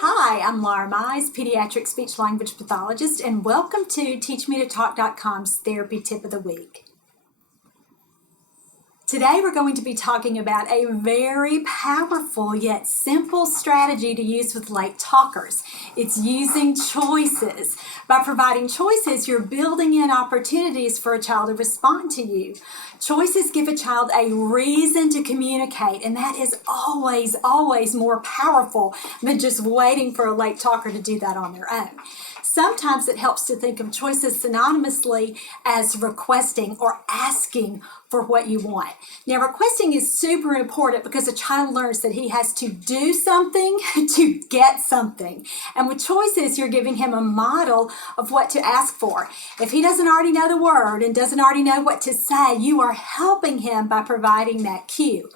Hi, I'm Laura Mize, pediatric speech language pathologist, and welcome to TeachMeToTalk.com's Therapy Tip of the Week. Today we're going to be talking about a very powerful yet simple strategy to use with late talkers. It's using choices. By providing choices, you're building in opportunities for a child to respond to you. Choices give a child a reason to communicate, and that is always more powerful than just waiting for a late talker to do that on their own. Sometimes it helps to think of choices synonymously as requesting or asking for what you want. Now, requesting is super important because a child learns that he has to do something to get something. And with choices, you're giving him a model of what to ask for. If he doesn't already know the word and doesn't already know what to say, you are helping him by providing that cue.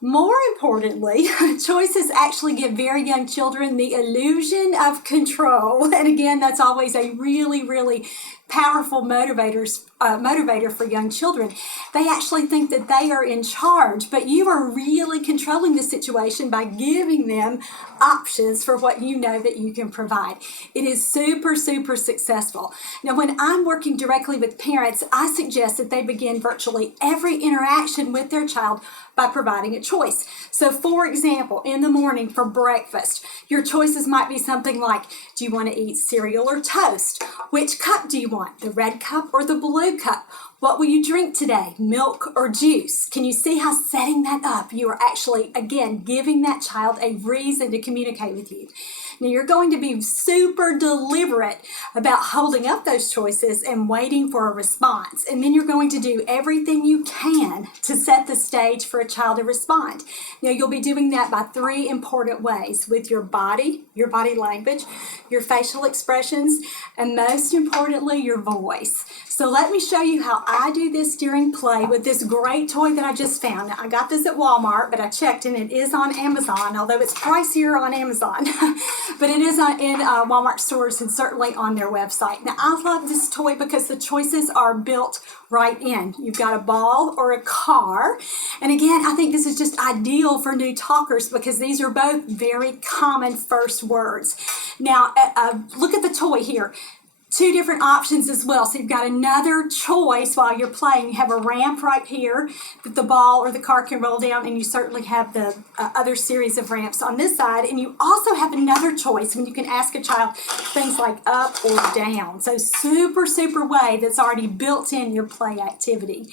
More importantly, choices actually give very young children the illusion of control. And again, that's always a really powerful motivator for young children. They actually think that they are in charge, but you are really controlling the situation by giving them options for what you know that you can provide. It is super successful. Now, when I'm working directly with parents, I suggest that they begin virtually every interaction with their child by providing a choice. So for example, in the morning for breakfast, your choices might be something like, do you want to eat cereal or toast? Which cup do you want? The red cup or the blue cup? What will you drink today? Milk or juice? Can you see how setting that up, you are actually, again, giving that child a reason to communicate with you. Now, you're going to be super deliberate about holding up those choices and waiting for a response. And then you're going to do everything you can to set the stage for a child to respond. Now, you'll be doing that by three important ways: with your body language, your facial expressions, and most importantly, your voice. So let me show you how I do this during play with this great toy that I just found. Now, I got this at Walmart, but I checked and it is on Amazon, although it's pricier on Amazon. But it is in Walmart stores and certainly on their website. Now, I love this toy because the choices are built right in. You've got a ball or a car. And again, I think this is just ideal for new talkers because these are both very common first words. Now, look at the toy here. Two different options as well. So you've got another choice while you're playing. You have a ramp right here that the ball or the car can roll down, and you certainly have the other series of ramps on this side. And you also have another choice when you can ask a child things like up or down. So super way that's already built in your play activity.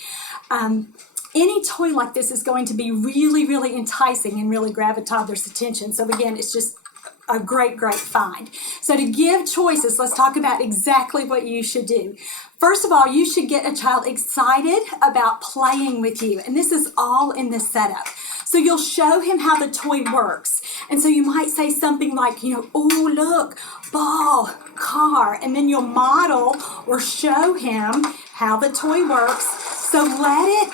Any toy like this is going to be really enticing and really grab a toddler's attention. So again, it's just a great find. So to give choices, let's talk about exactly what you should do. First of all, you should get a child excited about playing with you. And this is all in the setup. So you'll show him how the toy works. And so you might say something like, oh, look, ball, car. And then you'll model or show him how the toy works. So let it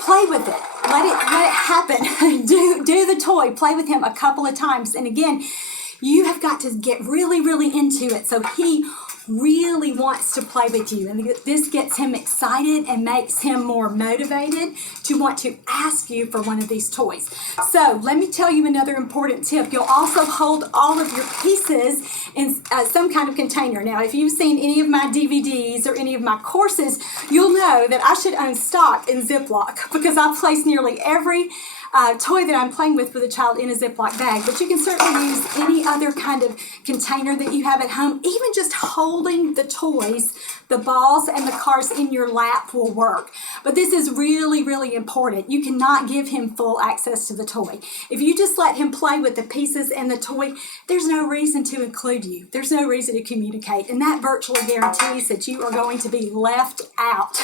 play with it. Let it happen. Do the toy. Play with him a couple of times. And again, you have got to get really into it. So he really wants to play with you. And this gets him excited and makes him more motivated to want to ask you for one of these toys. So let me tell you another important tip. You'll also hold all of your pieces in some kind of container. Now, if you've seen any of my DVDs or any of my courses, you'll know that I should own stock in Ziploc because I place nearly every toy that I'm playing with a child in a Ziploc bag. But you can certainly use any other kind of container that you have at home. Even just holding the toys, the balls and the cars in your lap will work. But this is really important. You cannot give him full access to the toy. If you just let him play with the pieces and the toy, there's no reason to include you. There's no reason to communicate. And that virtually guarantees that you are going to be left out.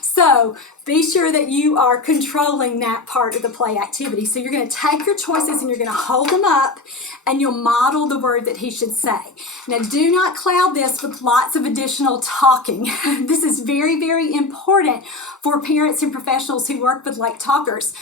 So be sure that you are controlling that part of the play activity. So you're going to take your choices and you're going to hold them up and you'll model the word that he should say. Now, do not cloud this with lots of additional talking. This is very important for parents and professionals who work with late talkers.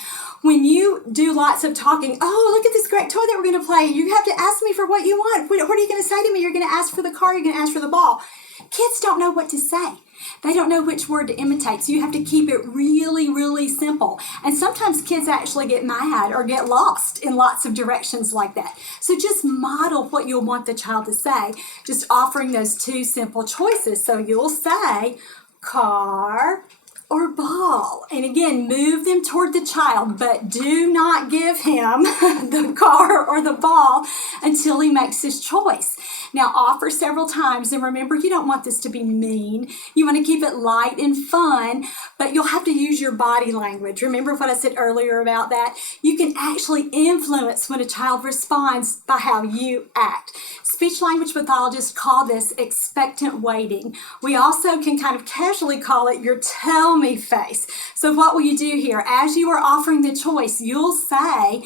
When you do lots of talking, oh, look at this great toy that we're going to play. You have to ask me for what you want. What are you going to say to me? You're going to ask for the car. You're going to ask for the ball. Kids don't know what to say. They don't know which word to imitate, so you have to keep it really, really simple. And sometimes kids actually get mad or get lost in lots of directions like that. So just model what you'll want the child to say, just offering those two simple choices. So you'll say car or ball. And again, move them toward the child, but do not give him the car or the ball until he makes his choice. Now, offer several times, and remember, you don't want this to be mean. You want to keep it light and fun, but you'll have to use your body language. Remember what I said earlier about that? You can actually influence when a child responds by how you act. Speech language pathologists call this expectant waiting. We also can kind of casually call it your tell me face. So what will you do here? As you are offering the choice, you'll say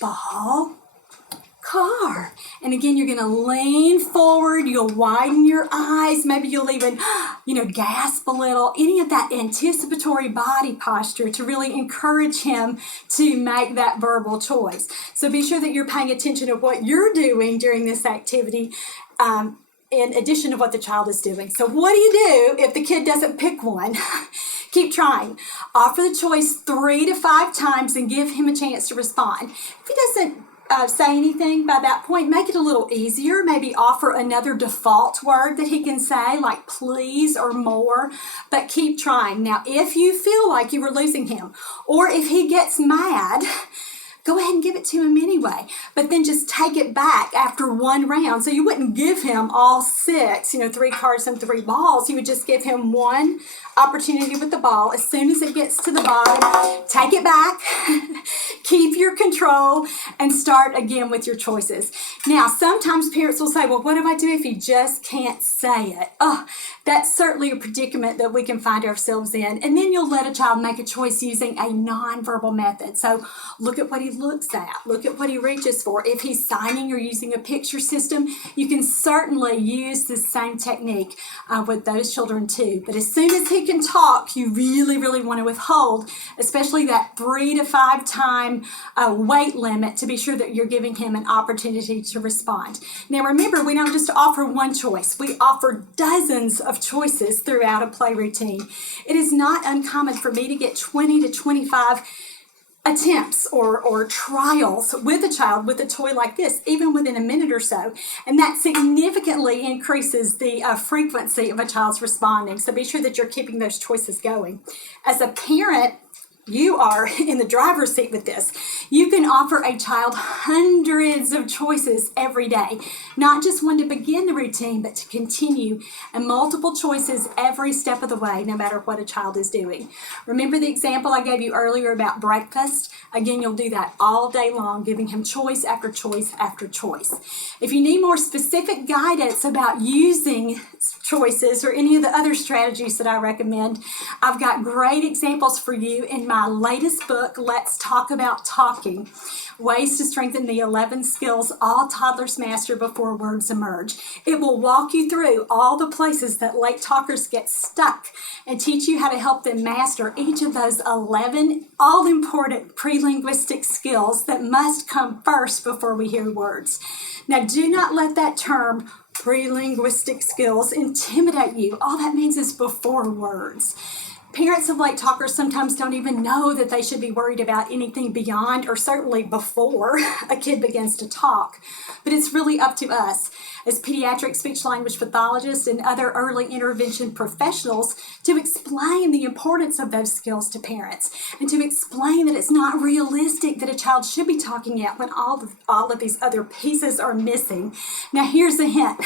ball, car. And again, you're going to lean forward, you'll widen your eyes, maybe you'll even, gasp a little, any of that anticipatory body posture to really encourage him to make that verbal choice. So be sure that you're paying attention to what you're doing during this activity, in addition to what the child is doing. So what do you do if the kid doesn't pick one? Keep trying. Offer the choice 3 to 5 times and give him a chance to respond. If he doesn't say anything by that point, make it a little easier. Maybe offer another default word that he can say, like please or more, but keep trying. Now, if you feel like you were losing him, or if he gets mad, go ahead and give it to him anyway, but then just take it back after one round. So you wouldn't give him all 6, 3 cards and 3 balls. You would just give him one opportunity with the ball. As soon as it gets to the bottom, take it back, keep your control, and start again with your choices. Now, sometimes parents will say, well, what do I do if he just can't say it? Oh, that's certainly a predicament that we can find ourselves in. And then you'll let a child make a choice using a nonverbal method. So look at what he looks at, look at what he reaches for. If he's signing or using a picture system, you can certainly use the same technique with those children too. But as soon as he can talk, you really, really want to withhold, especially that 3 to 5 time wait limit, to be sure that you're giving him an opportunity to respond. Now remember, we don't just offer one choice, we offer dozens of choices throughout a play routine. It is not uncommon for me to get 20 to 25 attempts or trials with a child with a toy like this, even within a minute or so. And that significantly increases the frequency of a child's responding. So be sure that you're keeping those choices going. As a parent, you are in the driver's seat with this. You can offer a child hundreds of choices every day, not just one to begin the routine, but to continue, and multiple choices every step of the way, no matter what a child is doing. Remember the example I gave you earlier about breakfast? Again, you'll do that all day long, giving him choice after choice after choice. If you need more specific guidance about using choices or any of the other strategies that I recommend, I've got great examples for you in my latest book, Let's Talk About Talking, Ways to Strengthen the 11 Skills All Toddlers Master Before Words Emerge. It will walk you through all the places that late talkers get stuck and teach you how to help them master each of those 11 all-important pre-linguistic skills that must come first before we hear words. Now, do not let that term pre-linguistic skills intimidate you. All that means is before words. Parents of late talkers sometimes don't even know that they should be worried about anything beyond, or certainly before, a kid begins to talk. But it's really up to us as pediatric speech language pathologists and other early intervention professionals to explain the importance of those skills to parents, and to explain that it's not realistic that a child should be talking yet when all of these other pieces are missing. Now here's a hint.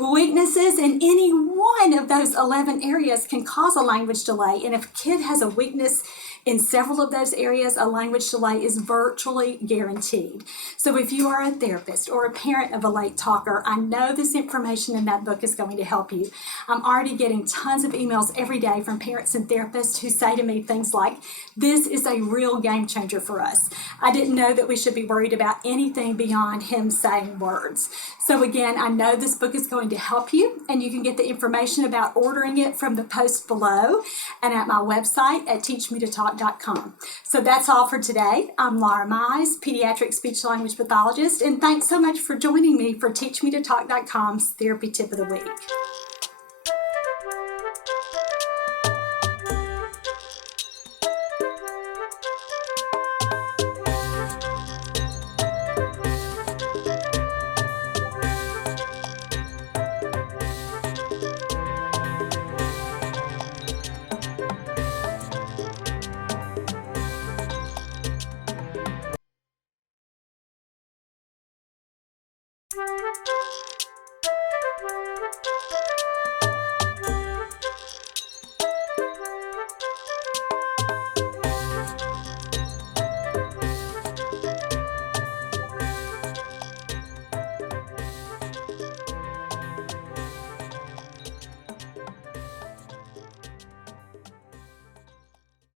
Weaknesses in any one of those 11 areas can cause a language delay. And if a kid has a weakness in several of those areas, a language delay is virtually guaranteed. So if you are a therapist or a parent of a late talker, I know this information in that book is going to help you. I'm already getting tons of emails every day from parents and therapists who say to me things like, this is a real game changer for us. I didn't know that we should be worried about anything beyond him saying words. So again, I know this book is going to help you, and you can get the information about ordering it from the post below and at my website at teachmetotalk.com. So that's all for today. I'm Laura Mize, pediatric speech language pathologist, and thanks so much for joining me for teachmetotalk.com's Therapy Tip of the Week.